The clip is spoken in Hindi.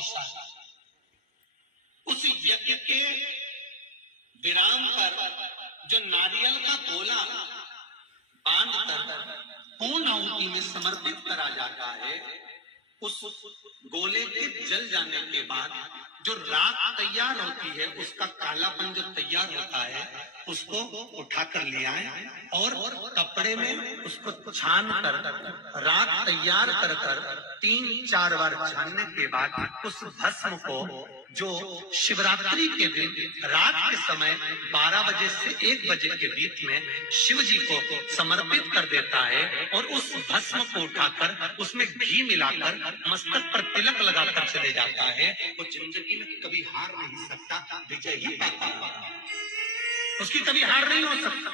ऐसा है। उस यज्ञ के विराम पर जो नारियल का गोला बांधकर पूर्ण आहुति में समर्पित करा जाता है, उस गोले के जल जाने के बाद जो राख तैयार होती है, उसका कालापन जो तैयार होता है, उसको उठाकर ले आए और कपड़े में उसको छान कर राख तैयार कर 3-4 बार छानने के बाद उस भस्म को जो शिवरात्रि के दिन रात के समय 12 बजे से 1 बजे के बीच में शिव जी को समर्पित कर देता है और उस भस्म को उठाकर उसमें घी मिलाकर मस्तक पर तिलक लगाकर चले जाता है, वो जिंदगी में कभी हार नहीं सकता, विजय ही पाता है, उसकी कभी हार नहीं हो सकता।